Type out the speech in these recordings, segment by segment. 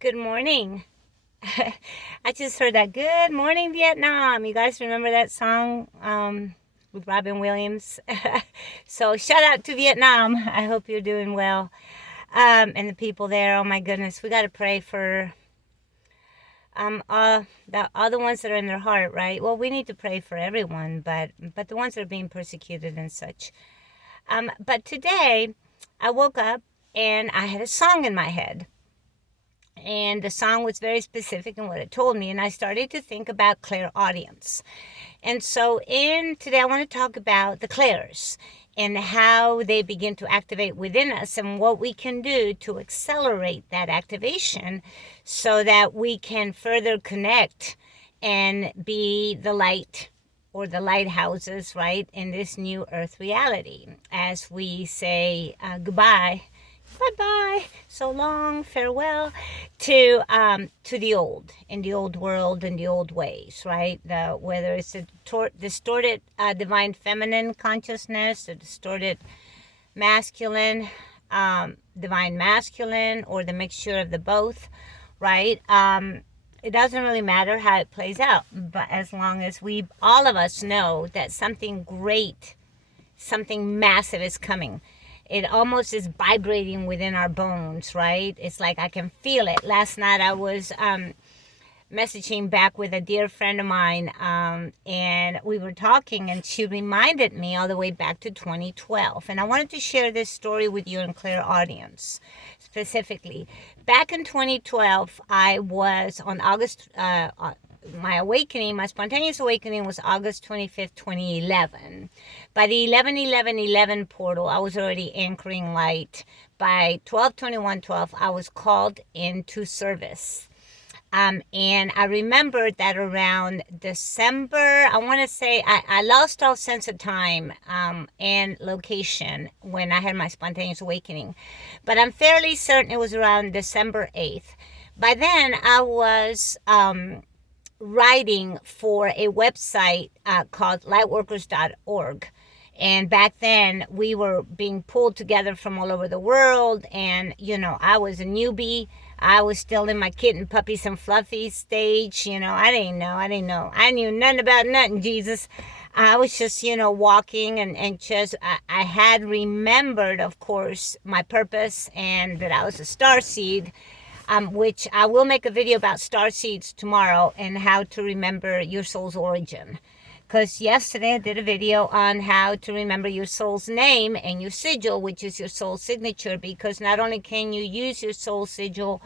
Good morning. I just heard that. Good morning, Vietnam. You guys remember that song with Robin Williams? So shout out to Vietnam. I hope you're doing well. And the people there. Oh my goodness, we got to pray for the other ones that are in their heart, right? Well, we need to pray for everyone, but the ones that are being persecuted and such. But today, I woke up and I had a song in my head. And the song was very specific in what it told me, and I started to think about clairaudience. And so in today I want to talk about the clairs and how they begin to activate within us and what we can do to accelerate that activation so that we can further connect and be the light or the lighthouses, right, in this new earth reality as we say goodbye, bye-bye, so long, farewell to the old, in the old world and the old ways, right? Whether it's a distorted divine feminine consciousness, or distorted masculine, divine masculine, or the mixture of the both, right? It doesn't really matter how it plays out, but as long as all of us know that something great, something massive is coming. It almost is vibrating within our bones, right? It's like I can feel it. Last night I was messaging back with a dear friend of mine, and we were talking, and she reminded me all the way back to 2012. And I wanted to share this story with you in clairaudience, specifically. Back in 2012, I was on August, my awakening, my spontaneous awakening was August 25th, 2011. By the 11-11-11 portal, I was already anchoring light. By 12-21-12, I was called into service. And I remember that around December, I want to say I lost all sense of time and location when I had my spontaneous awakening. But I'm fairly certain it was around December 8th. By then, I was writing for a website called lightworkers.org. And back then, we were being pulled together from all over the world. And, I was a newbie. I was still in my kitten, puppies, and fluffy stage. I didn't know. I knew nothing about nothing, Jesus. I was just, walking and just, I had remembered, of course, my purpose and that I was a starseed. Which I will make a video about star seeds tomorrow and how to remember your soul's origin. Because yesterday I did a video on how to remember your soul's name and your sigil, which is your soul signature, because not only can you use your soul sigil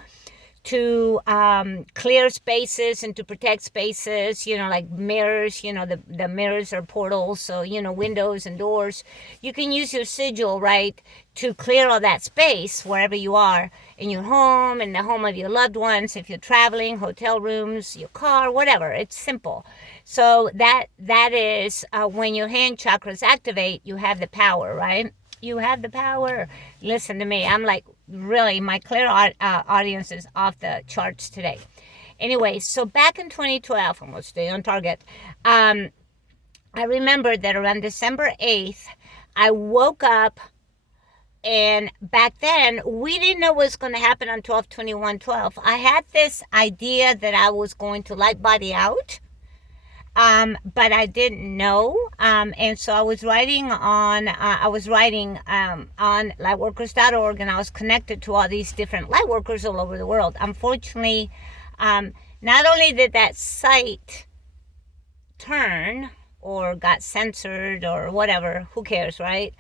to clear spaces and to protect spaces, like mirrors, the mirrors are portals, so, windows and doors. You can use your sigil, right, to clear all that space wherever you are, in your home, in the home of your loved ones, if you're traveling, hotel rooms, your car, whatever. It's simple. So that is when your hand chakras activate, you have the power, right? You have the power. Listen to me. I'm like, really, my audience is off the charts today. Anyway, so back in 2012, I'm going to stay on target. I remember that around December 8th, I woke up, and back then, we didn't know what was going to happen on 12/21/12. I had this idea that I was going to light body out. But I didn't know. And so I was writing on lightworkers.org, and I was connected to all these different lightworkers all over the world. Unfortunately, not only did that site turn or got censored or whatever, who cares, right?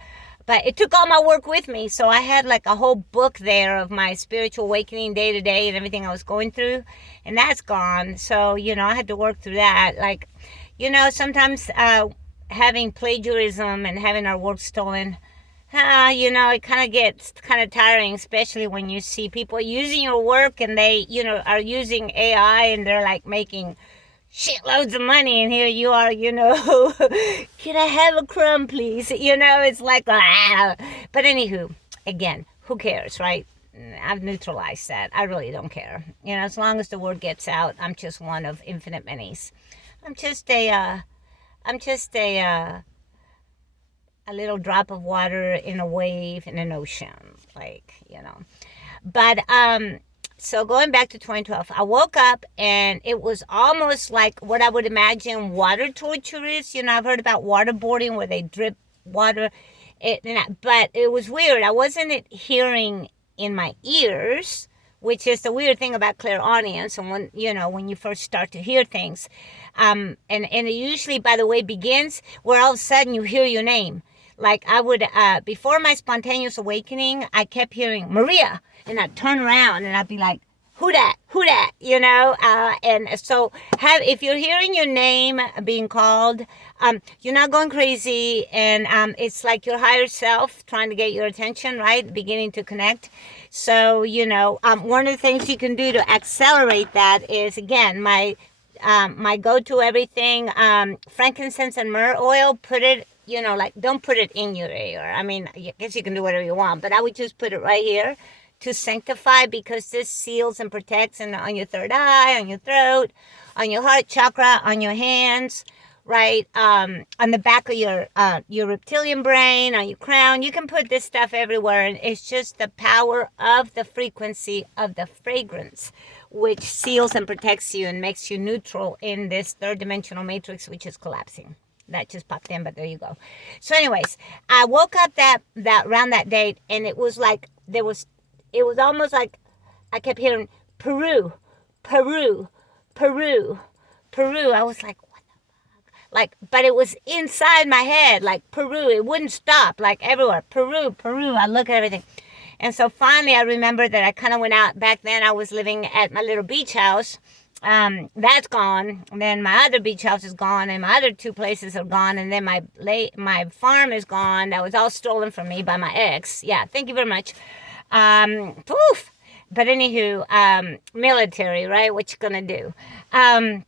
But it took all my work with me. So I had like a whole book there of my spiritual awakening day to day and everything I was going through. And that's gone. So, I had to work through that. Like, sometimes having plagiarism and having our work stolen, it kind of gets kind of tiring, especially when you see people using your work and they, are using AI and they're like making shitloads of money, and here you are, can I have a crumb, please? It's like, ah. But anywho, again, who cares, right? I've neutralized that. I really don't care. As long as the word gets out, I'm just one of infinite manys. I'm just a little drop of water in a wave in an ocean, But So going back to 2012, I woke up and it was almost like what I would imagine water torture is. I've heard about waterboarding where they drip water. But it was weird. I wasn't hearing in my ears, which is the weird thing about clairaudience. And when you first start to hear things, and it usually, by the way, begins where all of a sudden you hear your name. Like I would, before my spontaneous awakening, I kept hearing Maria, and I'd turn around and I'd be like, who that? And so if you're hearing your name being called, you're not going crazy, and it's like your higher self trying to get your attention, right? Beginning to connect. So, one of the things you can do to accelerate that is, again, my go-to everything, frankincense and myrrh oil. Put it, don't put it in your ear. I mean, I guess you can do whatever you want, but I would just put it right here to sanctify, because this seals and protects on your third eye, on your throat, on your heart chakra, on your hands, right? On the back of your reptilian brain, on your crown. You can put this stuff everywhere, and it's just the power of the frequency of the fragrance, which seals and protects you and makes you neutral in this third dimensional matrix, which is collapsing. That just popped in, but there you go. So anyways, I woke up that around that date, and it was like it was almost like I kept hearing Peru, Peru, Peru, Peru. I was like, what the fuck? But it was inside my head, like Peru. It wouldn't stop, like everywhere. Peru, Peru. I look at everything. And so finally I remember that I kind of went out. Back then I was living at my little beach house. That's gone. And then my other beach house is gone, and my other two places are gone. And then my farm is gone. That was all stolen from me by my ex. Yeah, thank you very much. Poof. But anywho, military, right? What you gonna do? And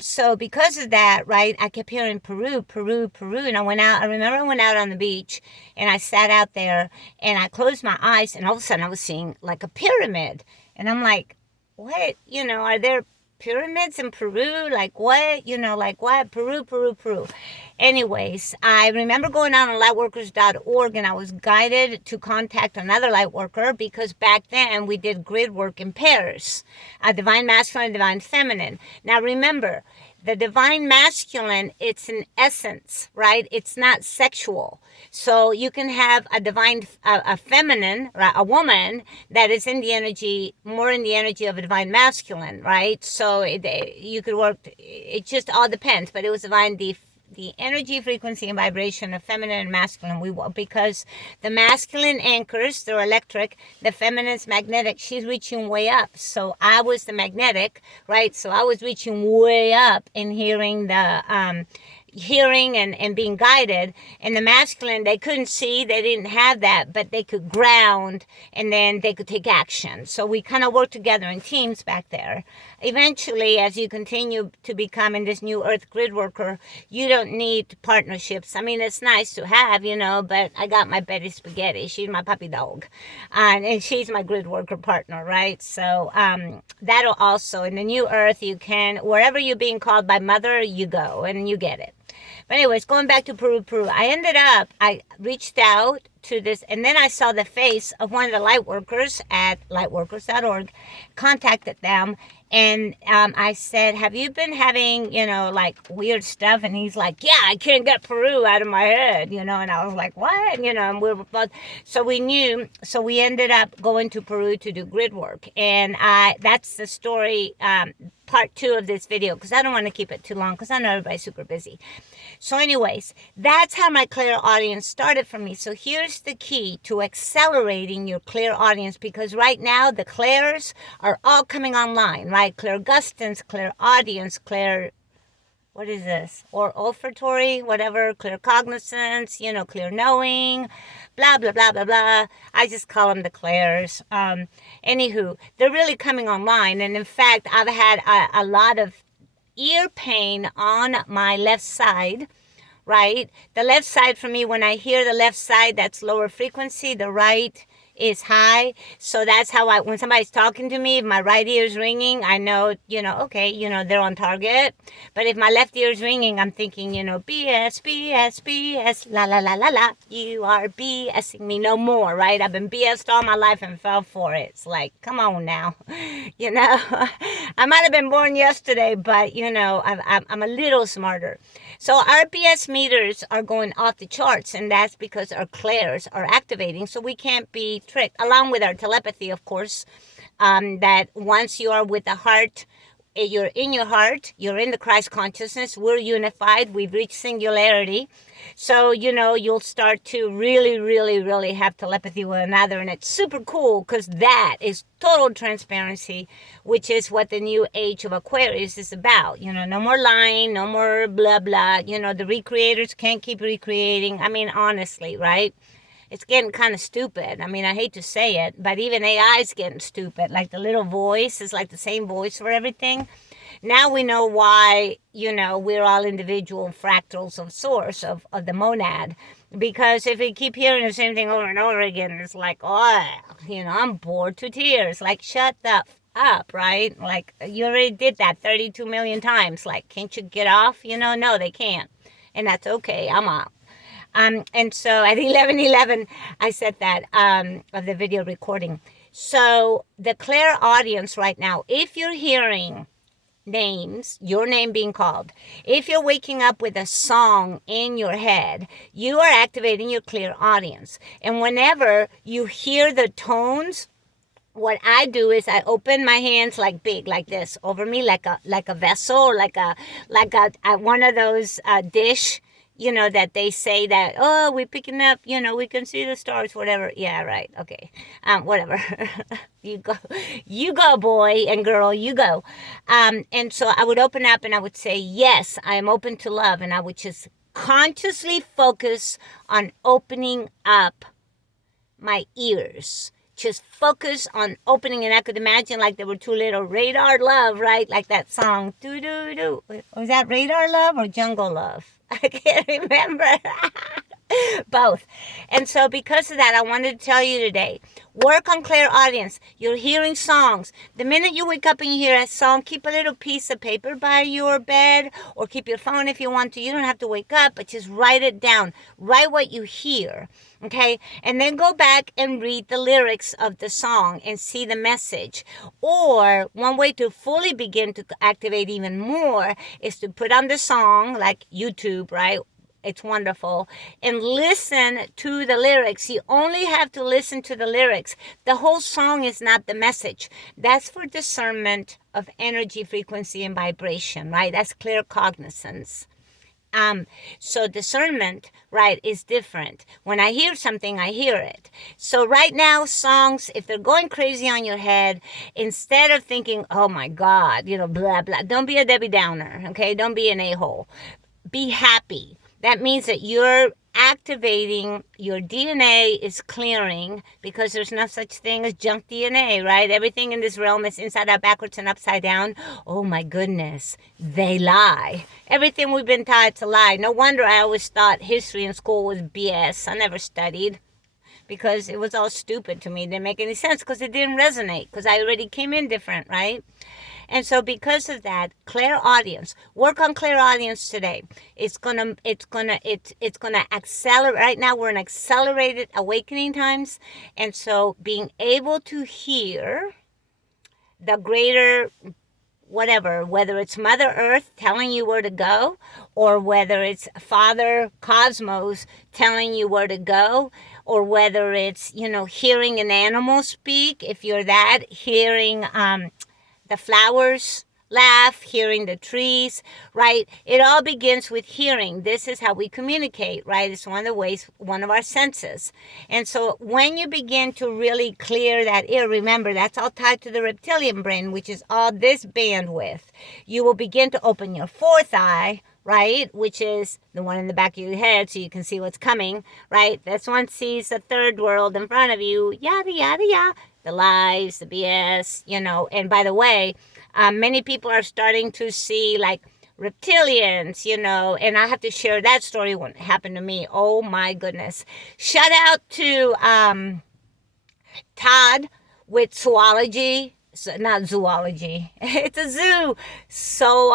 so because of that, right, I kept hearing Peru, Peru, Peru. And I remember I went out on the beach, and I sat out there, and I closed my eyes, and all of a sudden I was seeing like a pyramid. And I'm like, what? Are there pyramids in Peru? Like what? Like what? Peru, Peru, Peru. Anyways, I remember going out on lightworkers.org, and I was guided to contact another light worker, because back then we did grid work in pairs, divine masculine, divine feminine. Now remember, the divine masculine, it's an essence, right? It's not sexual. So you can have a feminine, right, a woman that is more in the energy of a divine masculine, right? So you could work, it just all depends, but it was divine, the energy, frequency, and vibration of feminine and masculine. Because the masculine anchors, they're electric. The feminine's magnetic. She's reaching way up. So I was the magnetic, right? So I was reaching way up and hearing and being guided. And the masculine, they couldn't see, they didn't have that, but they could ground, and then they could take action. So we kind of worked together in teams back there. Eventually, as you continue to become in this new earth grid worker, you don't need partnerships. I mean, it's nice to have, but I got my Betty Spaghetti. She's my puppy dog, and she's my grid worker partner, right? So that'll also, in the new earth, you can, wherever you're being called by mother, you go and you get it. But anyways, going back to Peru, I reached out to this, and then I saw the face of one of the light workers at lightworkers.org, contacted them, and I said, have you been having, like weird stuff? And he's like, yeah, I can't get Peru out of my head, and I was like, what? And we were both, so we ended up going to Peru to do grid work. And that's the story, part 2 of this video, because I don't want to keep it too long, because I know everybody's super busy. So anyways, that's how my clairaudience started for me. So here's the key to accelerating your clairaudience, because right now the clairs are all coming online, right? Clairgustance, clairaudience, what is this? Or olfactory, whatever, claircognizance, clear knowing, blah, blah, blah, blah, blah. I just call them the clairs. Anywho, they're really coming online. And in fact, I've had a lot of ear pain on my left side, right? The left side for me, when I hear the left side, that's lower frequency. The right is high. So that's how when somebody's talking to me, if my right ear is ringing, I know, okay, they're on target. But if my left ear is ringing, I'm thinking, BS, BS, BS, la, la, la, la, la. You are BSing me no more, right? I've been BS'd all my life and fell for it. It's like, come on now. I might have been born yesterday, but, I'm a little smarter. So our BS meters are going off the charts, and that's because our clairs are activating, so we can't be tricked, along with our telepathy, of course, that once you are with the heart, you're in your heart, you're in the Christ consciousness, we're unified, we've reached singularity. So, you'll start to really, really, really have telepathy with another. And it's super cool because that is total transparency, which is what the new age of Aquarius is about. No more lying, no more blah, blah. The recreators can't keep recreating. I mean, honestly, right? It's getting kind of stupid. I mean, I hate to say it, but even AI is getting stupid. Like the little voice is like the same voice for everything. Now we know why, we're all individual fractals of source, of the monad. Because if we keep hearing the same thing over and over again, it's like, I'm bored to tears. Like, shut the up, right? Like, you already did that 32 million times. Like, can't you get off? No, they can't. And that's okay. I'm out. And so at 11:11, I said that of the video recording. So the clairaudience right now, if you're hearing names, your name being called, if you're waking up with a song in your head, you are activating your clairaudience. And whenever you hear the tones, what I do is I open my hands like big, like this, over me, like a vessel, like a one of those dish. That they say that, oh, we're picking up, we can see the stars, whatever. Yeah, right. Okay. Whatever. You go, boy and girl, you go. And so I would open up and I would say, yes, I am open to love. And I would just consciously focus on opening up my ears. Just focus on opening, and I could imagine like there were two little radar love, right? Like that song, do. Was that radar love or jungle love? I can't remember. Both. And so because of that, I wanted to tell you today, work on clairaudience. You're hearing songs. The minute you wake up and you hear a song, keep a little piece of paper by your bed, or keep your phone if you want to. You don't have to wake up, but just write it down. Write what you hear. Okay, and then go back and read the lyrics of the song and see the message. Or one way to fully begin to activate even more is to put on the song, like YouTube, right? It's wonderful. And listen to the lyrics. You only have to listen to the lyrics. The whole song is not the message. That's for discernment of energy, frequency, and vibration, right? That's clear cognizance. So discernment, right, is different. When I hear something, I hear it. So right now, songs, if they're going crazy on your head, instead of thinking, oh my God, blah, blah, don't be a Debbie Downer, okay? Don't be an a-hole. Be happy. That means that you're activating, your DNA is clearing, because there's no such thing as junk DNA, right? Everything in this realm is inside out, backwards, and upside down. Oh my goodness, they lie. Everything we've been taught to lie. No wonder I always thought history in school was BS. I never studied because it was all stupid to me. It didn't make any sense because it didn't resonate, because I already came in different, right? And so because of that, clairaudience, work on clairaudience today. It's gonna accelerate. Right now we're in accelerated awakening times. And so being able to hear the greater whatever, whether it's Mother Earth telling you where to go, or whether it's Father Cosmos telling you where to go, or whether it's, hearing an animal speak, if you're that, hearing the flowers laugh, hearing the trees, right? It all begins with hearing. This is how we communicate, right? It's one of the ways, one of our senses. And so when you begin to really clear that ear, remember, that's all tied to the reptilian brain, which is all this bandwidth. You will begin to open your fourth eye, right? Which is the one in the back of your head, so you can see what's coming, right? This one sees the third world in front of you, yada, yada, yada. The lies, the BS, and by the way, many people are starting to see like reptilians, and I have to share that story when it happened to me. Oh my goodness. Shout out to Todd with zoology. So, not zoology. It's a zoo. So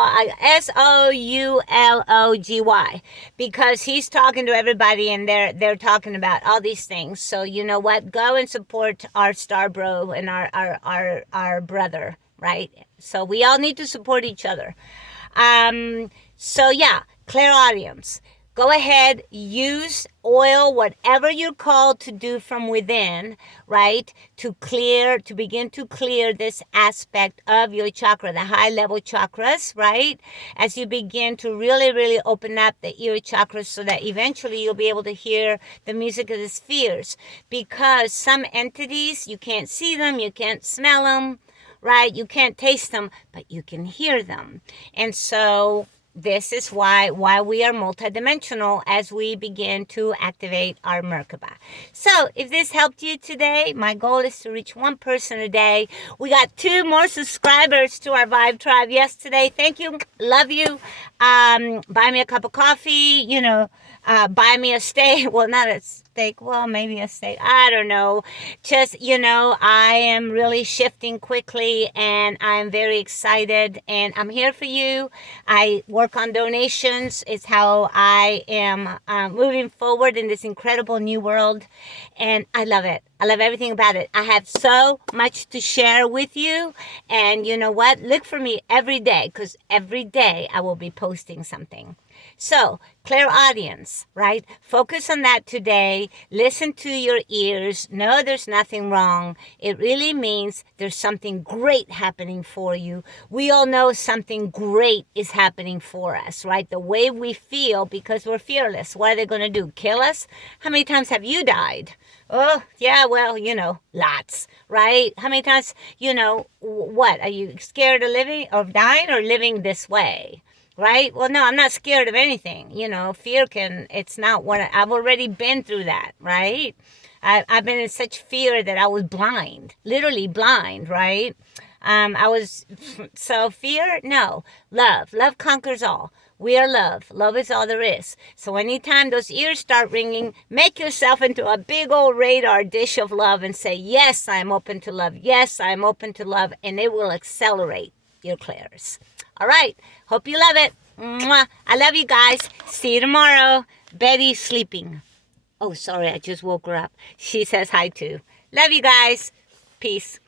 Soululogy, because he's talking to everybody and they're talking about all these things. So you know what? Go and support our star bro and our brother, right? So we all need to support each other. So yeah, clairaudience. Go ahead, use oil, whatever you're called to do from within, right? To begin to clear this aspect of your chakra, the high level chakras, right? As you begin to really, really open up the ear chakras so that eventually you'll be able to hear the music of the spheres. Because some entities, you can't see them, you can't smell them, right? You can't taste them, but you can hear them. And so this is why we are multidimensional as we begin to activate our Merkaba. So if this helped you today, my goal is to reach one person a day. We got 2 more subscribers to our Vibe Tribe yesterday. Thank you. Love you. Buy me a cup of coffee, buy me a steak. Well, not a steak. Well, maybe a steak. I don't know. Just, I am really shifting quickly and I'm very excited and I'm here for you. I work on donations. It's how I am moving forward in this incredible new world. And I love it. I love everything about it. I have so much to share with you. And you know what? Look for me every day because every day I will be posting something. So, clairaudience, right? Focus on that today. Listen to your ears. No, there's nothing wrong. It really means there's something great happening for you. We all know something great is happening for us, right? The way we feel because we're fearless. What are they going to do? Kill us? How many times have you died? Oh, yeah, well, lots, right? How many times, what? Are you scared of dying or living this way? Right? Well, no, I'm not scared of anything. Fear it's not what I've already been through that, right? I've been in such fear that I was blind, literally blind, right? So fear, no. Love conquers all. We are love. Love is all there is. So anytime those ears start ringing, make yourself into a big old radar dish of love and say, yes, I'm open to love. Yes, I'm open to love. And it will accelerate your clairs. All right. Hope you love it. Mwah. I love you guys. See you tomorrow. Betty's sleeping. Oh, sorry. I just woke her up. She says hi too. Love you guys. Peace.